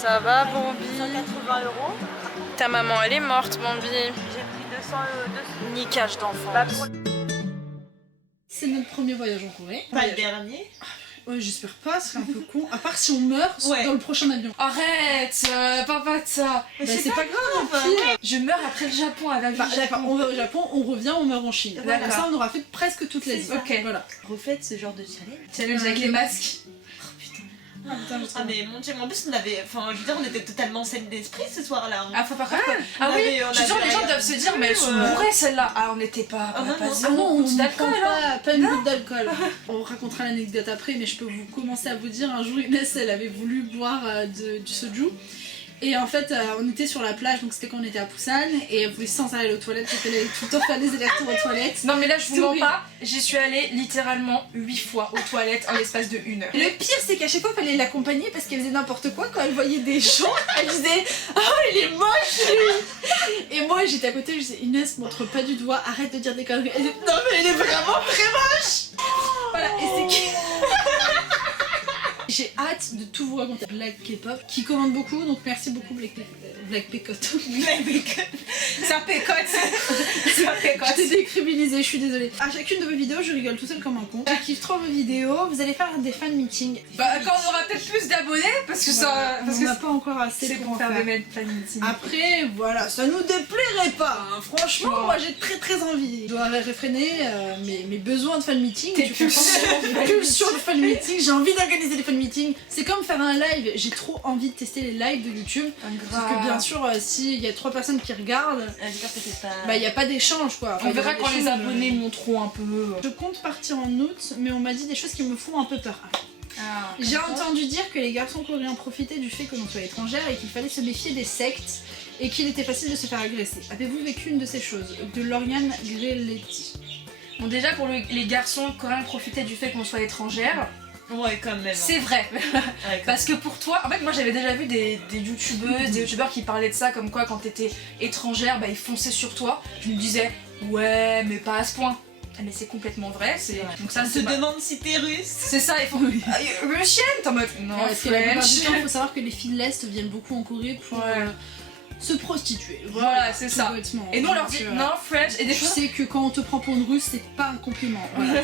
Ça va, Bambi? 180 €. Ta maman, elle est morte, Bambi. J'ai pris 200 €. Niquage d'enfant. C'est notre premier voyage en Corée. Pas le dernier. Ouais, j'espère pas, ce serait un peu con. À part si on meurt dans le prochain avion. Arrête, papa de ça. Bah, c'est pas grave, pire. Je meurs après le Japon avec Bah, d'accord, on va au Japon, on revient, on meurt en Chine. Voilà. Comme ça, on aura fait presque toute l'Asie. Ok. Voilà. Refaites ce genre de challenge. Challenge avec les masques. Ah, putain, Ah mais mon Dieu, en plus on avait, enfin je veux dire on était totalement saine d'esprit ce soir-là. Ah, faut pas croire que... On Ah oui, avait- on je suis sûre avait les gens rien doivent se dire, mais elles sont vu, bourrées celles-là. Ah, on n'était pas, Ah, non, pas non. Ah zéro non, on goutte ne d'alcool, prend hein. pas une goutte d'alcool. On racontera l'anecdote après, mais je peux vous commencer à vous dire, un jour Inès elle avait voulu boire du soju. Et en fait, on était sur la plage, donc c'était quand on était à Busan, et elle voulait sans aller aux toilettes, donc elle allait tout le temps faire des allers-retours aux toilettes. Non mais là je vous C'est mens horrible. pas, j'y suis allée littéralement 8 fois aux toilettes en l'espace de 1 heure. Le pire, c'est qu'à chaque fois, il fallait l'accompagner parce qu'elle faisait n'importe quoi. Quand elle voyait des gens, elle disait « Oh, il est moche, lui !» Et moi, j'étais à côté, je disais « Inès, montre pas du doigt, arrête de dire des conneries. » Elle disait « Non, mais il est vraiment très moche !» Voilà, et c'est... J'ai hâte de tout vous raconter. Black K-pop, qui commande beaucoup, donc merci beaucoup Black Pécotte. Ça pécote. Ça Je pécote. t'ai décriminalisé, je suis désolée. À chacune de vos vidéos, je rigole tout seul comme un con. Je kiffe trop vos vidéos, vous allez faire des fan meetings. Bah quand on aura peut-être plus d'abonnés, parce que ça... Parce on que n'a pas encore assez c'est pour pour en faire faire. des fan meetings. Après, voilà, ça nous déplairait pas, hein. Franchement, Non. moi j'ai très envie. Je dois réfréner mes besoins de fan meeting. Tes Tu comprends? Mes pulsions de fan meeting, j'ai envie d'organiser des fan meetings. C'est comme faire un live, j'ai trop envie de tester les lives de YouTube. Parce que bien sûr, s'il y a 3 personnes qui regardent, J'espère que c'est pas... bah il n'y a pas d'échange quoi. Enfin, On il y a verra des quand les choses, abonnés monteront un peu. Je compte partir en août, mais on m'a dit des choses qui me font un peu peur. Ah, J'ai entendu dire que les garçons coréens profitaient du fait que l'on soit étrangère et qu'il fallait se méfier des sectes et qu'il était facile de se faire agresser. Avez-vous vécu une de ces choses? De Lauriane Greletti. Bon déjà pour les garçons coréens profiter du fait qu'on soit étrangère, Ouais quand même. c'est vrai. Ouais, quand Parce que pour toi, en fait moi j'avais déjà vu des youtubeuses, des youtubeurs qui parlaient de ça comme quoi quand t'étais étrangère, bah ils fonçaient sur toi. Je me disais ouais mais pas à ce point. Ah, mais c'est complètement vrai, c'est... Ouais. Donc ça On te c'est pas... demande si t'es russe. C'est ça, ils font... Russienne, t'es en mode... Non, Parce que la plupart du French. temps, il faut savoir que les filles de l'Est viennent beaucoup en Corée pour Ouais. se prostituer. Voilà, c'est tout ça. bêtement. Et nous on leur dit Donc, non, French, et des Je fois... sais que quand on te prend pour une russe, c'est pas un compliment. Voilà.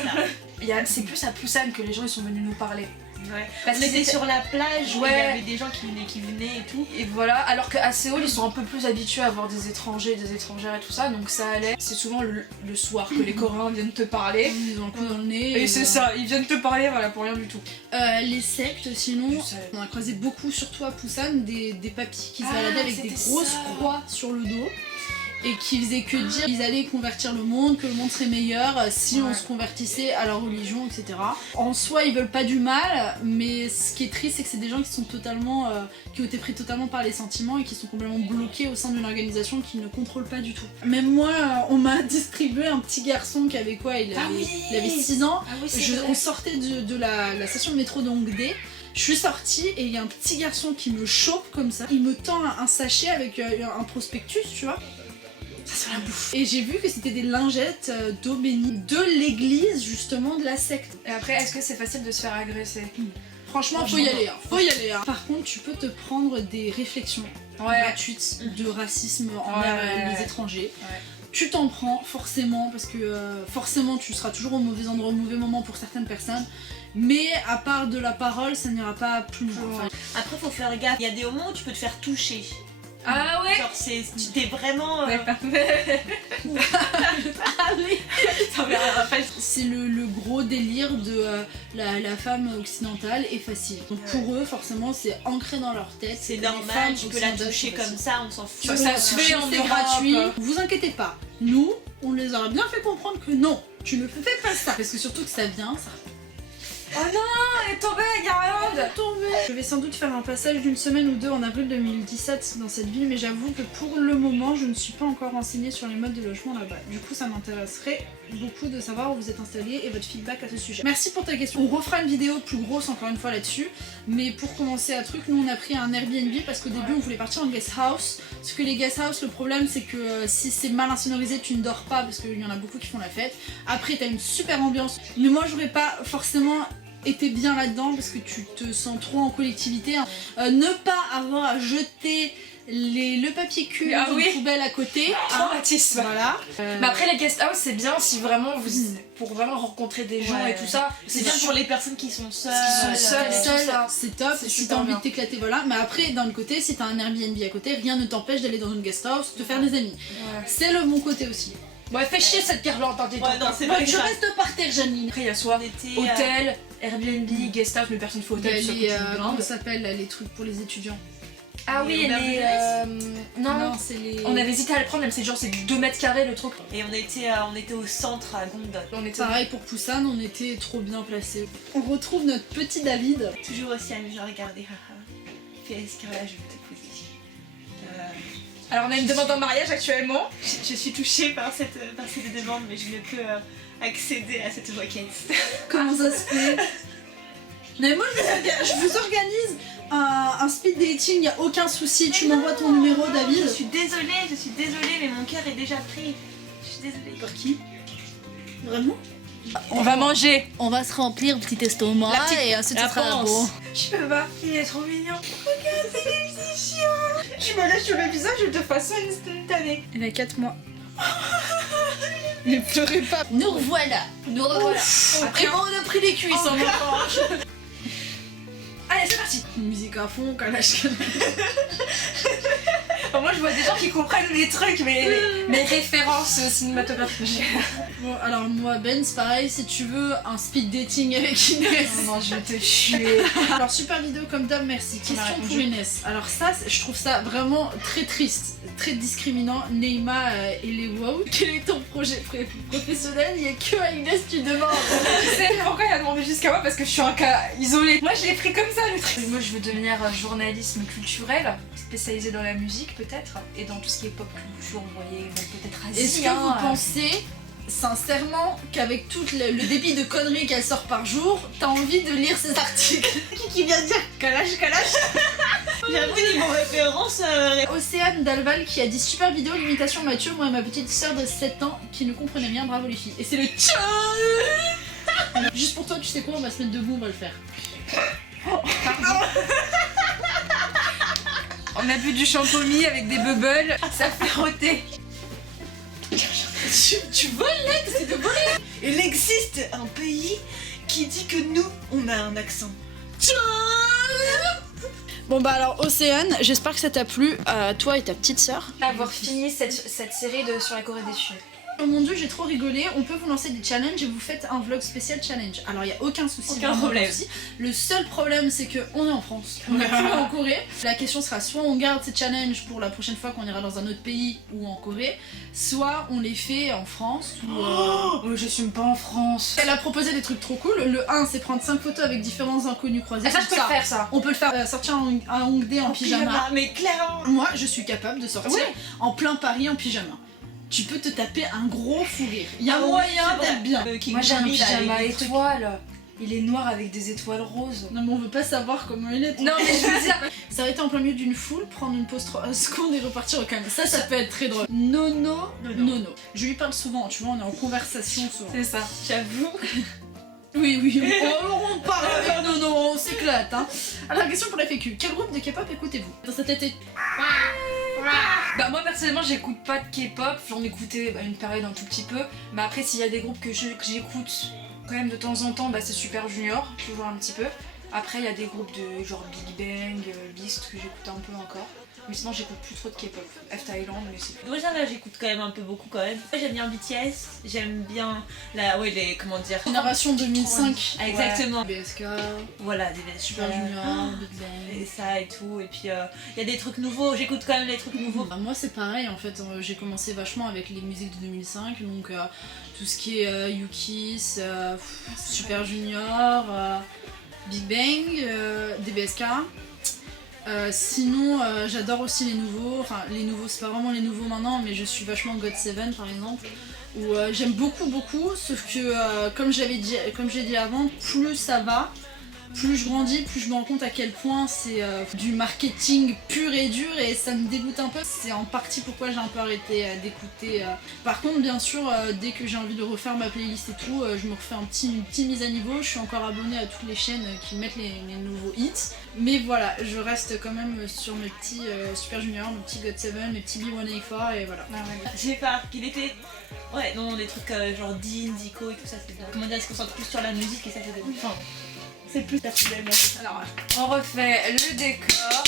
C'est plus à Busan que les gens ils sont venus nous parler. Ouais. Parce On qu'ils était étaient- sur la plage, Ouais. il y avait des gens qui venaient et tout. Et voilà, alors qu'à Séoul ils sont un peu plus habitués à voir des étrangers, des étrangères et tout ça, donc ça allait. C'est souvent le soir que les Coréens viennent te parler. Ils ont un coup dans le nez. Et c'est ça, ils viennent te parler voilà pour rien du tout. Les sectes, sinon, Je sais. on a croisé beaucoup, surtout à Busan, des papis qui se Ah, baladaient avec des c'était grosses ça. croix sur le dos et qui faisaient que dire qu'ils allaient convertir le monde, que le monde serait meilleur si on Ouais. se convertissait à leur religion, etc. En soi, ils veulent pas du mal, mais ce qui est triste, c'est que c'est des gens qui sont totalement, qui ont été pris totalement par les sentiments et qui sont complètement bloqués au sein d'une organisation qu'ils ne contrôlent pas du tout. Même moi, on m'a distribué un petit garçon qui avait quoi? Il avait 6 ans. Ah oui, On sortait de la station de métro de Hongdae. Je suis sortie et il y a un petit garçon qui me chope comme ça. Il me tend un sachet avec un prospectus, tu vois. Ça sent la bouffe. Et j'ai vu que c'était des lingettes d'eau bénie de l'église justement de la secte. Et après, est-ce que c'est facile de se faire agresser? Franchement, faut y aller. Faut y aller. Par contre, tu peux te prendre des réflexions gratuites de racisme envers Ouais. les étrangers. Ouais. Tu t'en prends forcément parce que forcément tu seras toujours au mauvais endroit, au mauvais moment pour certaines personnes. Mais à part de la parole, ça n'ira pas plus loin. Enfin, Après faut faire gaffe, il y a des moments où tu peux te faire toucher. Ah ouais. Genre tu t'es vraiment... c'est le gros délire de la femme occidentale est facile. Donc pour eux, forcément, c'est ancré dans leur tête. C'est Les normal, femmes tu peux la occidentales, toucher c'est comme facile. ça, on s'en fout. Ça se fait en C'est Europe. gratuit. Vous inquiétez pas. Nous, on les aura bien fait comprendre que non, tu ne fais pas ça. Parce que surtout que ça vient, ça Oh non, elle est tombée, Garande. Je vais sans doute faire un passage d'une semaine ou deux en avril 2017 dans cette ville, mais j'avoue que pour le moment, je ne suis pas encore renseignée sur les modes de logement là-bas. Du coup, ça m'intéresserait beaucoup de savoir où vous êtes installés et votre feedback à ce sujet. Merci pour ta question. On refera une vidéo plus grosse encore une fois là-dessus, mais pour commencer à truc, nous on a pris un Airbnb parce qu'au début on voulait partir en guest house. Parce que les guest house, le problème c'est que si c'est mal insonorisé, tu ne dors pas parce qu'il y en a beaucoup qui font la fête. Après, t'as une super ambiance, mais moi j'aurais pas forcément été bien là-dedans parce que tu te sens trop en collectivité. Ne pas avoir à jeter le papier cul Ah dans oui. une poubelle à côté. Traumatisme. Voilà. Mais après les guest house c'est bien si vraiment vous pour vraiment rencontrer des gens Ouais. et tout ça. C'est bien pour les personnes qui sont seules. Qui sont seules. Seul, ça. c'est top. C'est Si super t'as envie bien. de t'éclater, voilà. Mais après, d'un autre côté, si t'as un Airbnb à côté, rien ne t'empêche d'aller dans une guest house, de faire des amis. Ouais. C'est le bon côté aussi. Ouais, fais chier cette guirlande en Ouais, non, c'est pas Ouais, je grave. reste par terre, Janine. Après il y a soit On était, hôtel, Airbnb, guest house, mais personne fait Il y a hôtel, ça coûte les, une comment blinde. ça s'appelle là, les trucs pour les étudiants. Ah les oui, auberges les. de Non, c'est les. on avait hésité à le prendre, même c'est genre c'est 2 mètres carrés le truc. Et on était au centre à Gondon. On était. Pareil pour Poussin, on était trop bien placés. On retrouve notre petit David. Toujours aussi amusant à regarder. Fais escarlage, je vais t'épouser. Alors on a une demande en mariage actuellement. Je suis touchée par cette demande, mais je ne peux accéder à cette requête. Comment ça se fait? Mais moi je vous organise un speed dating, y a aucun souci, tu m'envoies ton numéro David. Je suis désolée, mais mon cœur est déjà pris. Je suis désolée. Par qui? Vraiment? On va manger. On va se remplir petit estomac La petite- et ensuite la ce sera panse. beau. Je peux pas, il est trop mignon. Regarde, il est si chiant. Je me lève sur le visage de façon instantanée. Il a 4 mois. Ne pleurez pas. Nous revoilà. Nous revoilà. Après on a pris les cuisses en même temps. Allez, c'est parti. Musique à fond, calage. Enfin, moi je vois des gens qui comprennent les trucs, mais mes références cinématographiques. Bon, alors moi Ben, c'est pareil, si tu veux un speed dating avec Inès. Non, je vais te tuer. Alors super vidéo comme d'hab, merci. m'a Question répondu. pour Inès. Alors ça, je trouve ça vraiment très triste, très discriminant. Neymar et les wow. Quel est ton projet professionnel? Il n'y a que à Inès tu demandes. Tu sais pourquoi il a demandé jusqu'à moi? Parce que je suis un cas isolé. Moi je l'ai pris comme ça le truc. Moi je veux devenir journalisme culturel, spécialisé dans la musique peut-être, et dans tout ce qui est pop culture, vous voyez, même peut-être Asie. Est-ce que vous pensez sincèrement qu'avec tout le débit de conneries qu'elle sort par jour, t'as envie de lire ces articles? Qui vient de dire calage? J'avoue, niveau référence, Océane Dalval qui a dit super vidéo, l'imitation Mathieu, moi et ma petite sœur de 7 ans qui ne comprenait rien, bravo les filles. Et c'est le tchao. Juste pour toi, tu sais quoi, on va se mettre debout, on va le faire. On a bu du champomis avec des bubbles, ça fait roter. Tu voles là, c'est de voler. il existe un pays qui dit que nous, on a un accent. Bon bah alors Océane, j'espère que ça t'a plu, toi et ta petite sœur. Avoir fini cette série sur la Corée du Sud. Oh mon dieu, j'ai trop rigolé, on peut vous lancer des challenges et vous faites un vlog spécial challenge. Alors il y a aucun souci. Aucun vraiment, problème. aucun souci. Le seul problème c'est que on est en France, on n'est plus en Corée. La question sera soit on garde ces challenges pour la prochaine fois qu'on ira dans un autre pays ou en Corée, soit on les fait en France ou... Oh, je suis pas en France. Elle a proposé des trucs trop cool. Le 1 c'est prendre 5 photos avec différents inconnus croisés. Ah, ça je peux Donc le faire ça. On peut le faire sortir un Hongdae en pyjama. Mais clairement. Moi, je suis capable de sortir Ouais. en plein Paris en pyjama. Tu peux te taper un gros fou rire. Il y a Ah oui, moyen c'est vrai. d'être bien. Moi j'ai un King Kong, pyjama avec des trucs. étoile. Il est noir avec des étoiles roses. Non mais on veut pas savoir comment il est. Non mais je veux dire. Ça aurait été en plein milieu d'une foule, prendre une pause 3 secondes et repartir au calme. Ça peut être très drôle. Nono. Je lui parle souvent, tu vois, on est en conversation souvent. C'est ça. J'avoue. Oui, on parle avec Nono, on s'éclate. Hein. Alors la question pour la FAQ, quel groupe de K-pop écoutez-vous? Dans cette tête. Bah moi personnellement j'écoute pas de K-pop, j'en écoutais une période un tout petit peu, mais après s'il y a des groupes que j'écoute quand même de temps en temps, bah c'est Super Junior, toujours un petit peu. Après il y a des groupes de genre Big Bang, Beast que j'écoute un peu encore, mais sinon j'écoute plus trop de K-pop. F-Thailand mais c'est... Moi ça va, j'écoute quand même un peu beaucoup quand même. J'aime bien BTS, j'aime bien les comment dire. Génération 2005. Ah, exactement. BSK, Voilà, des Super Junior, Big Bang. et ça et tout. Et puis il y a des trucs nouveaux, j'écoute quand même les trucs nouveaux. Bah, moi c'est pareil en fait, j'ai commencé vachement avec les musiques de 2005, donc tout ce qui est Yukis, Super Junior, Big Bang, DBSK. Sinon j'adore aussi les nouveaux, enfin les nouveaux c'est pas vraiment les nouveaux maintenant, mais je suis vachement GOT7 par exemple, où j'aime beaucoup, sauf que comme j'ai dit avant, plus ça va, plus je grandis, plus je me rends compte à quel point c'est du marketing pur et dur et ça me dégoûte un peu. C'est en partie pourquoi j'ai un peu arrêté d'écouter. Par contre, bien sûr, dès que j'ai envie de refaire ma playlist et tout, je me refais une petite mise à niveau. Je suis encore abonnée à toutes les chaînes qui mettent les nouveaux hits. Mais voilà, je reste quand même sur mes petits Super Junior, mes petits GOT7, mes petits B1A4 et voilà. J'ai pas qu'il était. Ouais, non, des trucs genre Dean, Zico et tout ça, c'est bien. Comment dire, il se concentre plus sur la musique et ça fait des. Enfin, c'est plus personnel. Alors, on refait le décor.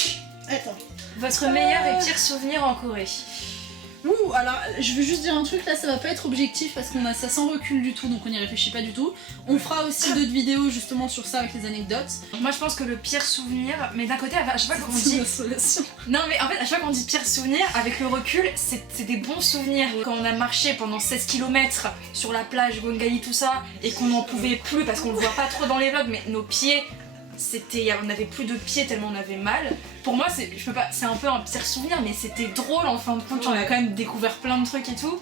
Attends. Votre meilleur et pire souvenir en Corée. Ouh, alors je veux juste dire un truc là, ça va pas être objectif parce qu'on a ça sans recul du tout, donc on n'y réfléchit pas du tout. On fera aussi d'autres vidéos justement sur ça avec les anecdotes. Moi je pense que le pire souvenir, mais d'un côté à chaque fois qu'on dit... Non mais en fait à chaque fois qu'on dit pire souvenir, avec le recul, c'est des bons souvenirs. Quand on a marché pendant 16 km sur la plage, Gongali, tout ça, et qu'on n'en pouvait plus parce qu'on le voit pas trop dans les vlogs, mais nos pieds... on n'avait plus de pieds tellement on avait mal. Pour moi c'est un peu un pire souvenir mais c'était drôle en fin de compte, on a quand même découvert plein de trucs et tout.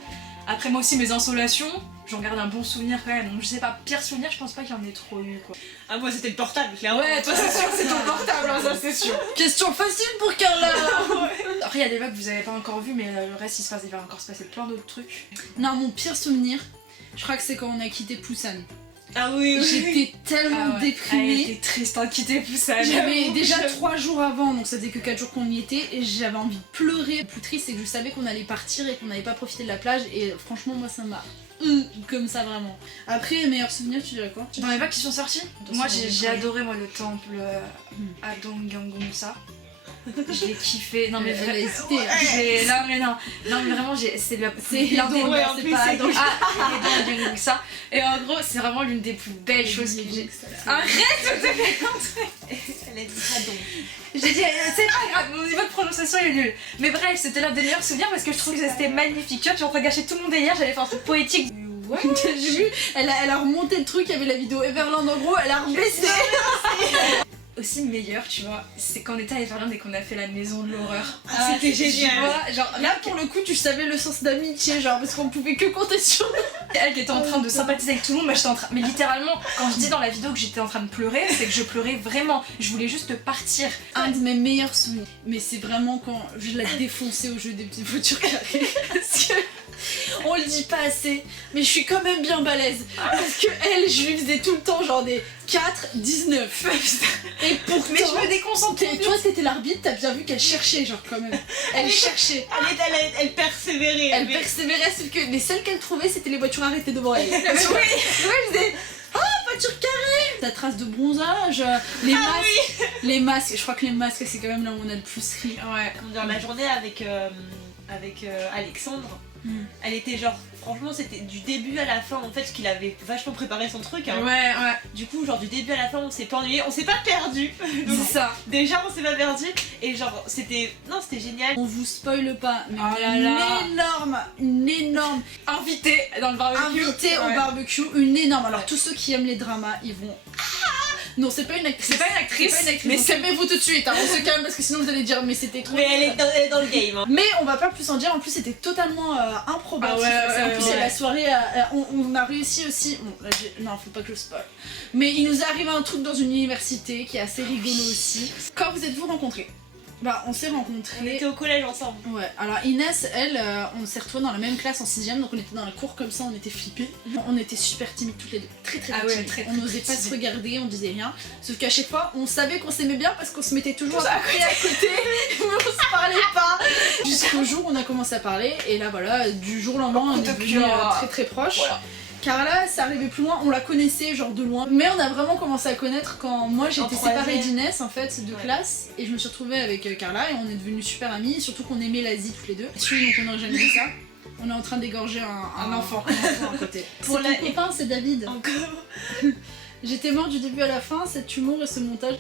Après moi aussi mes insolations, j'en garde un bon souvenir quand même. Donc je sais pas, pire souvenir je pense pas qu'il y en ait trop eu quoi. Ah moi c'était le portable clairement. Ouais toi c'est sûr c'est ton portable hein, ça c'est sûr. Question facile pour Carla. Après il y a des vlogs que vous avez pas encore vu mais le reste il va encore se passer plein d'autres trucs. Non, mon pire souvenir, je crois que c'est quand on a quitté Busan. Ah oui, oui. J'étais tellement déprimée. Elle était triste hein, quitter Busan. J'avais déjà 3 jours avant, donc ça faisait que 4 jours qu'on y était, et j'avais envie de pleurer. Le plus triste, c'est que je savais qu'on allait partir et qu'on n'avait pas profité de la plage, et franchement, moi ça m'a comme ça vraiment. Après, meilleur souvenir, tu dirais quoi? Dans les vagues qui sont sortis, moi j'ai adoré moi le temple à Donggyeongsa. Je l'ai kiffé. Non mais elle a hésité. non mais vraiment c'est l'un des ouais, en plus, c'est donc ça. Et en gros c'est vraiment l'une des plus belles choses que j'ai. Arrête de te faire entrer. Elle a dit ça donc. J'ai dit c'est pas grave, mon niveau de prononciation est nul. Mais bref c'était l'un des meilleurs souvenirs parce que je trouve que c'était magnifique. Tu vois, tu es en train de gâcher tout mon délire, j'allais faire un truc poétique. Ouais. J'ai vu, elle a remonté le truc, il y avait la vidéo Everland en gros, elle a rebaissé. Aussi meilleur, tu vois, c'est quand on était à Everland et qu'on a fait la maison de l'horreur. Ah, c'était génial. Tu vois, genre là pour le coup tu savais le sens d'amitié, genre parce qu'on pouvait que compter sur elle qui était en train de sympathiser avec tout le monde, moi j'étais en train... Mais littéralement, quand je dis dans la vidéo que j'étais en train de pleurer, c'est que je pleurais vraiment. Je voulais juste partir. Un de mes meilleurs souvenirs, mais c'est vraiment quand je l'ai défoncé au jeu des petites voitures carrées. Parce que on le dit pas assez, mais je suis quand même bien balèze. Parce que elle, je lui faisais tout le temps genre des 4, 19. Et pourtant... Mais je me déconcentrais. Toi t'étais l'arbitre, t'as bien vu qu'elle cherchait genre quand même. Elle cherchait. Elle persévérait. Elle persévérait, sauf que les seules qu'elle trouvait c'était les voitures arrêtées devant elle. Oui, je disais voiture carrée. Ta trace de bronzage, les masques. Les masques, je crois que les masques c'est quand même là où on a le plus ri. Ouais, dans la journée avec Alexandre. Elle était genre, franchement c'était du début à la fin en fait qu'il avait vachement préparé son truc hein. Ouais. Du coup genre du début à la fin on s'est pas ennuyé, on s'est pas perdu. C'est ça. Déjà on s'est pas perdu et genre c'était génial. On vous spoile pas, mais oh une énorme invitée dans le barbecue. Invitée au barbecue, une énorme. Alors tous ceux qui aiment les dramas, ils vont... Non, c'est pas une actrice. C'est pas une actrice, mais calmez-vous tout de suite, hein, on se calme parce que sinon vous allez dire mais c'était trop... Mais elle est dans le game hein. Mais on va pas plus en dire, en plus c'était totalement improbable. En plus la soirée, on a réussi aussi... Bon, là, non, faut pas que je spoil. Mais il nous est arrivé un truc dans une université qui est assez rigolo aussi. Quand vous êtes-vous rencontrés? Bah on s'est rencontrés... On était au collège ensemble. Ouais, alors Inès, elle, on s'est retrouvés dans la même classe en 6ème, donc on était dans la cour comme ça, on était flippés. On était super timides toutes les deux, très timides. On n'osait pas se regarder, on disait rien. Sauf qu'à chaque fois, on savait qu'on s'aimait bien parce qu'on se mettait toujours à côté, mais on se parlait pas. Jusqu'au jour où on a commencé à parler, et là voilà, du jour au lendemain, on est devenus très proches. Voilà. Carla, ça arrivait plus loin, on la connaissait genre de loin, mais on a vraiment commencé à connaître quand moi j'étais séparée d'Inès en fait de classe et je me suis retrouvée avec Carla et on est devenus super amis, surtout qu'on aimait l'Asie toutes les deux. Donc on n'aurait jamais dit ça. On est en train d'égorger un enfant à côté. Pour la copain, c'est David. Encore. J'étais morte du début à la fin, cet humour et ce montage.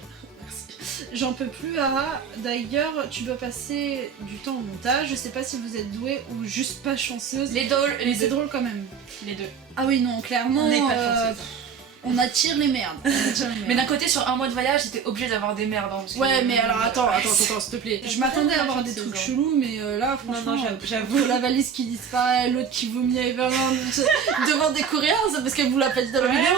J'en peux plus, Ara. D'ailleurs, tu dois passer du temps au montage. Je sais pas si vous êtes douée ou juste pas chanceuse. Les deux. Mais c'est drôle quand même. Les deux. Ah oui, non, clairement. On n'est pas chanceuse. On attire les merdes. Mais d'un côté, sur un mois de voyage, j'étais obligée d'avoir des merdes. Hein, parce que- Ouais, mais alors attends, s'il te plaît. Je m'attendais à avoir des trucs chelous, mais là, franchement, j'avoue. La valise qui disparaît, l'autre qui vomit à Everland devant des Coréens, c'est parce qu'elle vous l'a pas dit dans la vidéo.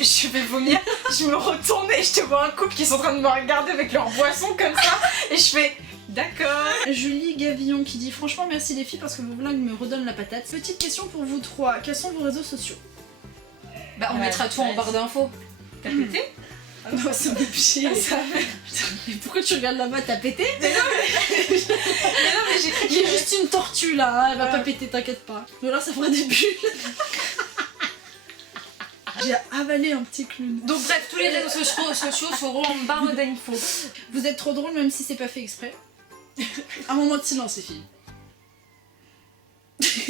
Je vais vomir, je me retourne et je te vois un couple qui sont en train de me regarder avec leur boisson comme ça, et je fais d'accord. Julie Gavillon qui dit franchement merci les filles parce que vos vlogs me redonnent la patate. Petite question pour vous trois, quels sont vos réseaux sociaux? Bah on mettra tout en barre d'infos. T'as pété? Oh, ça me pied. Mais pourquoi tu regardes là-bas? T'as pété? Mais non mais J'ai juste une tortue là, hein, elle va pas péter, t'inquiète pas. Ou alors ça fera des bulles. J'ai avalé un petit clown. Donc bref, tous les réseaux sociaux seront en barre d'infos. Vous êtes trop drôle même si c'est pas fait exprès. Un moment de silence les filles.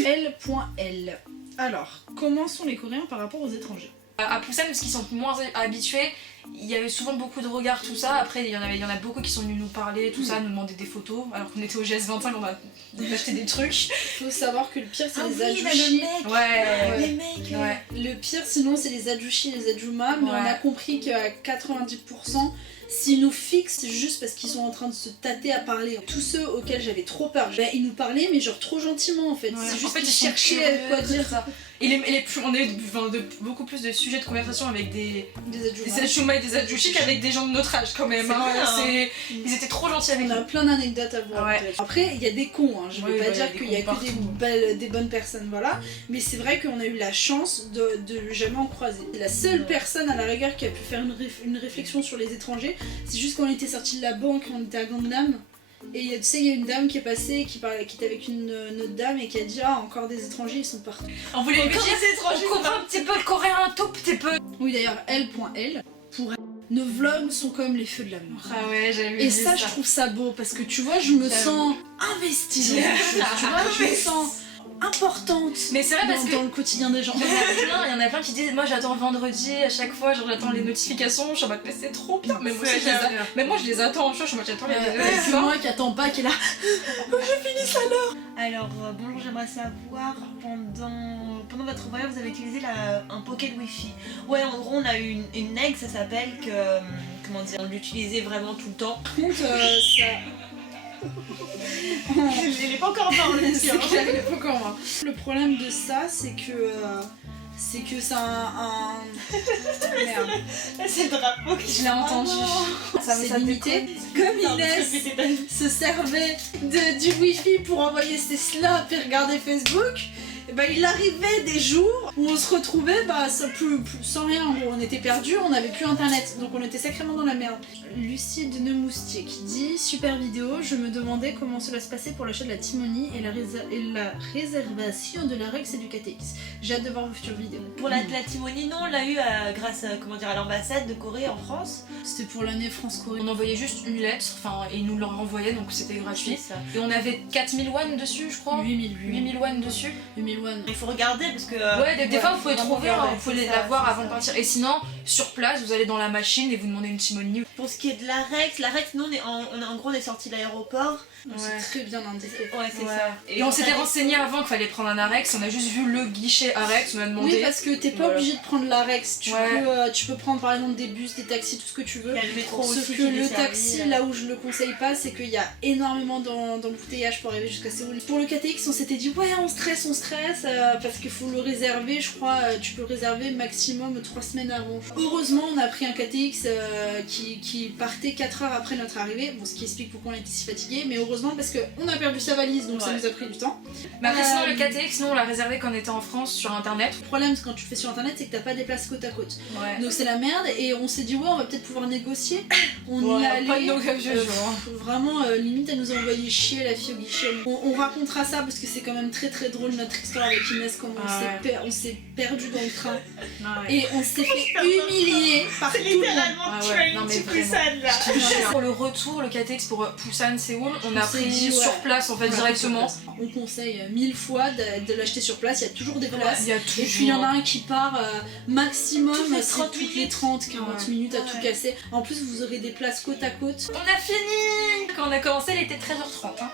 L.L. Alors, comment sont les Coréens par rapport aux étrangers? À Busan, parce qu'ils sont moins habitués, il y avait souvent beaucoup de regards, tout ça. Après, il y en a beaucoup qui sont venus nous parler, tout ça, nous demander des photos. Alors qu'on était au GS25, on a acheté des trucs. Faut savoir que le pire c'est les oui, adjushis. Ouais. Les mecs. Ouais. Le pire sinon c'est les adjushis, les adjuma, mais Ouais. on a compris qu'à 90%, s'ils nous fixent juste parce qu'ils sont en train de se tâter à parler. Tous ceux auxquels j'avais trop peur, ils nous parlaient mais genre trop gentiment en fait. Ouais. C'est juste En fait, qu'ils ils cherchaient quoi dire. ça. Et les plus, on a eu beaucoup plus de sujets de conversation avec des Des adjuma et des adjushis qu'avec des gens de notre âge quand même. C'est Hein. vrai, hein. Ils étaient trop gentils avec On a nous. plein d'anecdotes à vous raconter. Ouais. Après, il y a des cons, hein. Je vais Oui, pas bah, dire il y a des qu'il y a cons que partout. des bonnes personnes, voilà. Mais c'est vrai qu'on a eu la chance de jamais en croiser. La seule personne à la rigueur qui a pu faire une réflexion sur les étrangers, c'est juste quand on était sorti de la banque, on était à Gangnam. Et tu sais, il y a une dame qui est passée, qui était avec une autre dame et qui a dit ah, encore des étrangers, ils sont partout. On voulait lui dire, on comprend un petit peu le coréen, un tout petit peu. Oui, d'ailleurs, L.L. pour elle, nos vlogs sont comme les feux de l'amour. Ah ouais, j'avais vu Et ça, je trouve ça beau parce que tu vois, je me sens investie dans quelque chose. Tu vois, je me sens importante Mais c'est vrai parce que dans le quotidien des gens. il y en a plein qui disent moi j'attends vendredi à chaque fois, genre j'attends les notifications, je suis en mode mais c'est trop bien, mais moi, aussi, mais moi je les attends, je suis en mode j'attends les C'est moi qui attends pas, qui est là. Alors, bonjour, j'aimerais savoir, pendant votre voyage, vous avez utilisé un pocket wifi. Ouais, en gros, on a eu une egg, ça s'appelle que. Comment dire, on l'utilisait vraiment tout le temps. Par contre, ça. Je l'ai pas encore parlé, C'est clair, il est pas encore moi. Le problème de ça, c'est que. C'est un. Merde. C'est le drapeau qui Je l'ai entendu. C'est limité. Comme Inès se servait du wifi pour envoyer ses snaps et regarder Facebook, et bah, il arrivait des jours où on se retrouvait sans rien. En gros, on était perdus, on n'avait plus internet, donc on était sacrément dans la merde. Lucie de Neumoustier qui dit super vidéo, je me demandais comment cela se passait pour l'achat de la Timonie et la réservation de la Rex et du KTX. J'ai hâte de voir vos futures vidéos. Pour la Timonie, non, on l'a eu grâce à l'ambassade de Corée en France. C'était pour l'année France-Corée. On envoyait juste une lettre, et ils nous le renvoyaient donc c'était gratuit. C'est ça. Et on avait 4000 won dessus, je crois. 8000 won dessus. 8000 won. Il faut regarder parce que. Ouais, des fois vous pouvez vraiment trouver, regarder, vous pouvez c'est les ça, avoir c'est avant de ça. partir. Et sinon, sur place, vous allez dans la machine et vous demandez une Timonie. Pour ce qui est de la Rex, nous on est sorti de l'aéroport. C'est très bien indiqué. Ouais, c'est Ouais. ça. Et on s'était renseigné avant qu'il fallait prendre un Arex, on a juste vu le guichet Arex, on a demandé. Oui, parce que t'es pas Voilà. obligé de prendre la Rex. Ouais. Tu peux prendre par exemple des bus, des taxis, tout ce que tu veux. Il y a le métro Sauf aussi que qui le desservit, taxi, là où je le conseille pas, c'est qu'il y a énormément d'embouteillages pour arriver jusqu'à Séoul. Pour le KTX, on s'était dit ouais, on stresse, parce qu'il faut le réserver. Je crois, tu peux le réserver maximum 3 semaines avant. Heureusement, on a pris un KTX qui partait 4 heures après notre arrivée. Bon, ce qui explique pourquoi on était si fatigué, mais heureusement parce qu'on a perdu sa valise, donc ça Ouais. nous a pris du temps. Mais après, sinon, le KTX, nous on l'a réservé quand on était en France sur internet. Le problème, c'est quand tu le fais sur internet, c'est que t'as pas des places côte à côte. Ouais. Donc c'est la merde, et on s'est dit ouais, on va peut-être pouvoir négocier. On y Ouais, est pas de allé. négociation, hein. Vraiment, limite, elle nous a envoyé chier la fille au guichet. On racontera ça parce que c'est quand même très très drôle notre histoire avec Inès, comment on s'est perdu dans le train et on s'est fait humilier par tout le monde. Ah ouais, non, mais vraiment. là. Pour le retour, le KTX pour Busan, Séoul, on a s'est pris dit, ouais. sur place en fait directement. On conseille 1000 fois de l'acheter sur place, il y a toujours des places. Il y a Et toujours. puis il y en a un qui part maximum Toutes les c'est 30 toutes les 30-40 minutes à tout Ouais. casser. En plus vous aurez des places côte à côte. On a fini. Quand on a commencé, il était 13h30. Hein.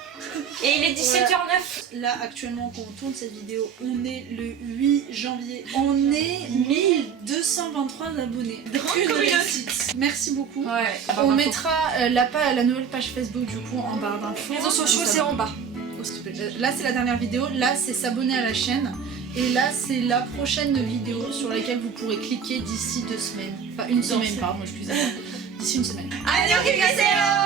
Et il est 17h09. Là, actuellement, quand on tourne cette vidéo, on est le 8 janvier. On est 1223 abonnés. Grande communauté. Merci beaucoup. Ouais. On mettra la nouvelle page Facebook du coup en barre d'infos. Les réseaux sociaux, c'est en bas. Là, c'est la dernière vidéo. Là, c'est s'abonner à la chaîne. Et là, c'est la prochaine vidéo sur laquelle vous pourrez cliquer d'ici 2 semaines. Enfin, une semaine, pardon, excusez-moi. D'ici une semaine. Annyeonghaseyo.